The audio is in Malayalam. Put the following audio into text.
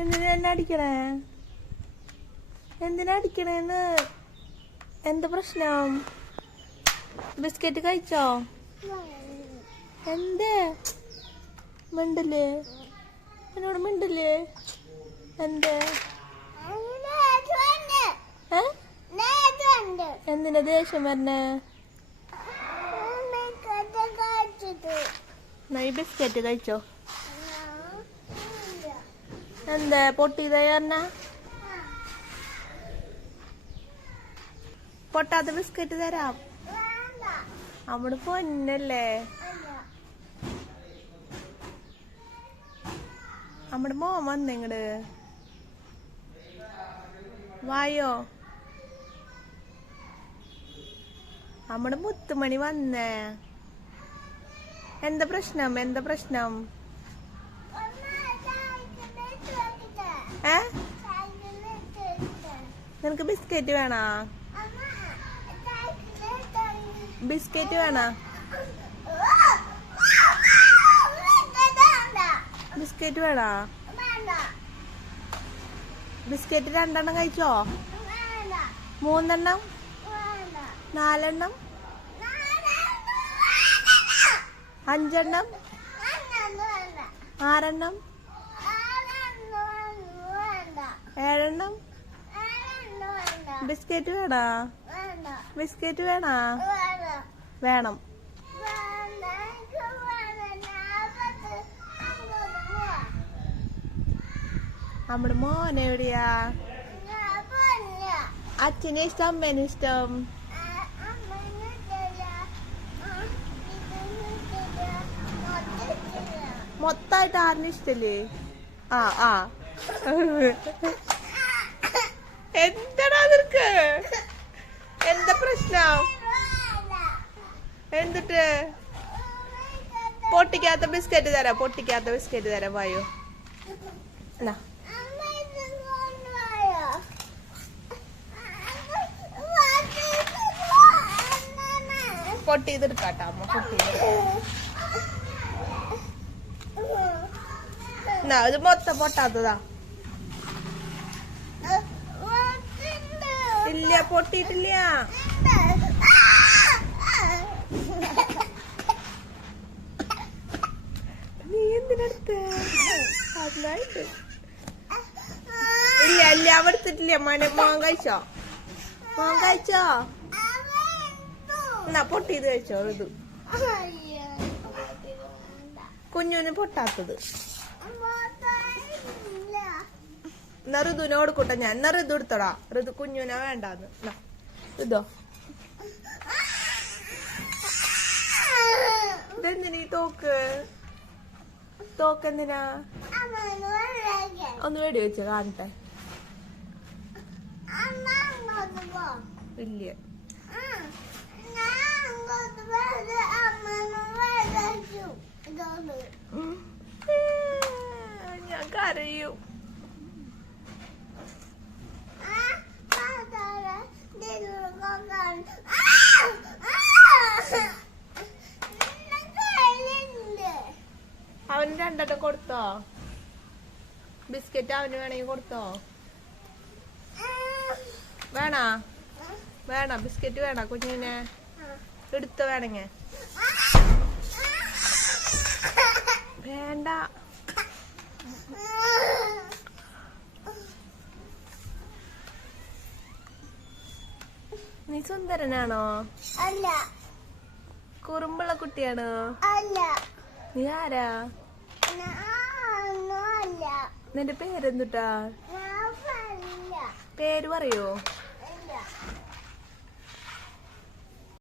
എന്തിനാ എന്നെ അടിക്കണേ? എന്തിനാ അടിക്കണേന്ന്? എന്താ പ്രശ്നം? ബിസ്ക്കറ്റ് കഴിച്ചോ? എന്തേ മിണ്ടില്ലേ? എന്നോട് മിണ്ടില്ലേ? എന്തേ? എന്തിനാ ദേഷ്യം വരണേ? ഈ ബിസ്ക്കറ്റ് കഴിച്ചോ? എന്താ പൊട്ടിയതായി പറഞ്ഞ? പൊട്ടാത്ത ബിസ്ക്കറ്റ് തരാം. അവിടെ പൊന്നല്ലേ? നമ്മുടെ മോൻ വന്നേ ഇങ്ങട് വായോ. നമ്മുടെ മുത്തുമണി വന്നേ. എന്താ പ്രശ്നം? എന്താ പ്രശ്നം? നിനക്ക് ബിസ്ക്കറ്റ് വേണോ? ബിസ്ക്കറ്റ് വേണോ? ബിസ്ക്കറ്റ് വേണോ? ബിസ്ക്കറ്റ് 2 എണ്ണം കഴിച്ചോ? 3 എണ്ണം? 4 എണ്ണം? 5 എണ്ണം? 6 എണ്ണം? 7 എണ്ണം? ബിസ്ക്കറ്റ് വേണോ? ബിസ്ക്കറ്റ് വേണോ? വേണം. നമ്മുടെ മോനെ എവിടെയാ? അച്ഛനെ ഇഷ്ടം അമ്മേനെ ഇഷ്ടം? മൊത്തായിട്ട് ആരിനും ഇഷ്ടല്ലേ? ആ എന്താടാ നിനക്ക്? എന്താ പ്രശ്നം? എന്നിട്ട് പൊട്ടിക്കാത്ത ബിസ്ക്കറ്റ് തരാം. പൊട്ടിക്കാത്ത ബിസ്ക്കറ്റ് തരാം. വായോ. എന്നാ പൊട്ടിയതെടുക്കാട്ടോ അമ്മ. എന്നാ ഇത് മൊത്തം പൊട്ടാത്തതാ. ഇല്ല പൊട്ടിയിട്ടില്ല. നീ എന്തിനടുത്ത്? അതിനായിട്ട് ഇല്ല ഇല്ല അവിടെ എടുത്തിട്ടില്ല. മോൻ കഴിച്ചോ? മോൻ കഴിച്ചോ? എന്നാ പൊട്ടിയത് കഴിച്ചോ? ഋതു കുഞ്ഞുന് പൊട്ടാത്തത്. എന്നാ ഋതുവിനെ കൊടുക്കൂട്ടെ ഞാൻ. എന്നാ ഋതു എടുത്തോടാ. ഋതു കുഞ്ഞുനെ വേണ്ടാന്ന്. ഋതോ ഇതെന്തിനാ ഈ തോക്ക്? തോക്കെന്തിനാ? ഒന്ന് വെടി വെച്ച് കാണട്ടെ. ഇല്ല ഞാൻ കരയും. അവന് 2 എണ്ണം കൊടുത്തോ? ബിസ്ക്കറ്റ് അവന് വേണമെങ്കിൽ കൊടുത്തോ? വേണോ? വേണോ ബിസ്ക്കറ്റ്? വേണോ കുഞ്ഞിനെ? എടുത്തോ വേണമെങ്കിൽ. വേണ്ട. നീ സുന്ദരനാണോ? അല്ല. കുറുമ്പുള്ള കുട്ടിയാണോ? അല്ല. നീ ആരാ? നിന്റെ പേരെന്തുട്ടാ? പേര് പറയോ?